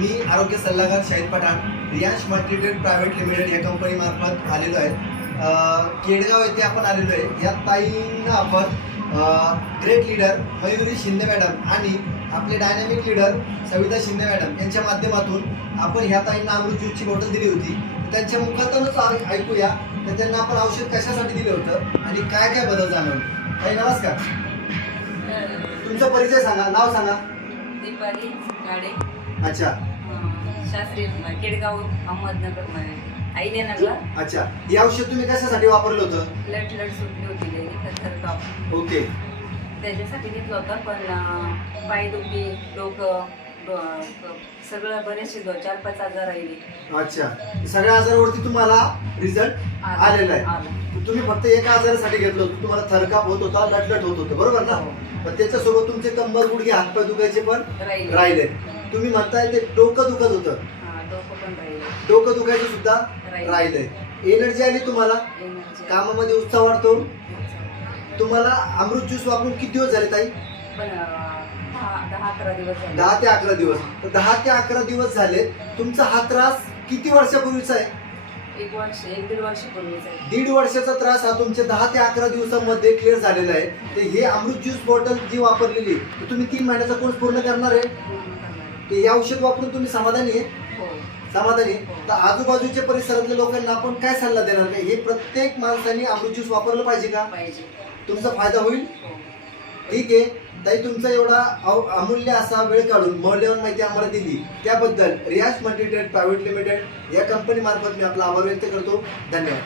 मी आरोग्य सल्लागार Shahid Pathan Riyansh multitrade private limited या कंपनी मार्फत आलेलो आहे। केडगाव येथे आपण आलेलो आहे। या ताईंना आपण great leader Mayuri Shinde madam आणि आपले dynamic leader Savita Shinde madam यांच्या माध्यमातून आपण ह्या ताईंना अमृत ज्यूसची बॉटल दिली होती। त्यांच्या मुखातूनच ऐकूया तर त्यांना आपण औषध कशासाठी दिलं होतं आणि काय काय बदल जाणवले। ताई नमस्कार, तुमचा परिचय सांगा, नाव सांगा। दीपाली गाडे। अच्छा, शास्त्री केडगाव अहमदनगर आईनेनगर। अच्छा, हे औषध तुम्ही कशासाठी वापरलं होतं? लट सुटली होती त्याची थरथर ओके, त्याच्यासाठी घेतलं होतं, पण पायदुखी डोकं सगळं बरेचसे 4-5 आजार राहिले। अच्छा, सगळ्या आजारावरती तुम्हाला रिझल्ट आलेला आहे। तुम्ही फक्त एका आजारासाठी घेतलं होतं, तुम्हाला थरकाप होत होता, लटलट होत होतं, बरोबर ना? पण त्याच्यासोबत तुमचे कंबर गुडघे हातपाय दुखायचे पण राहिले। तुम्ही म्हणताय ते डोकं दुखत होतं, डोकं दुखायचं सुद्धा राहिलंय। एनर्जी आली तुम्हाला, कामामध्ये उत्साह वाढतो। तुम्हाला अमृत ज्यूस वापरून किती दिवस झाले ताई? 10-11 दिवस झाले। 10 ते 11 दिवस। तर 10 ते 11 दिवस झाले। तुमचा हा त्रास किती वर्षापूर्वीचा आहे? 1-1.5 वर्षापूर्वीचा आहे। 1.5 वर्षाचा त्रास हा तुमच्या 10 ते 11 दिवसांमध्ये क्लिअर झालेला आहे। तर हे अमृत ज्यूस बॉटल जी वापरलेली तर तुम्ही 3 महिन्याचा कोर्स पूर्ण करणार आहे। हे औषध वापरून तुम्ही समाधानी आहे? समाधानी? तर आजूबाजूच्या परिसरातल्या लोकांना आपण काय सल्ला देणार नाही? हे प्रत्येक माणसाने अमृत ज्यूस वापरलं पाहिजे का? तुमचा फायदा होईल। ठीक आहे ताई, तुमचा एवढा अमूल्य असा वेळ काढून मौल्यवान माहिती आम्हाला दिली त्याबद्दल रियांश मल्टीट्रेड प्रायव्हेट लिमिटेड या कंपनी मार्फत मी आपला आभार व्यक्त करतो। धन्यवाद।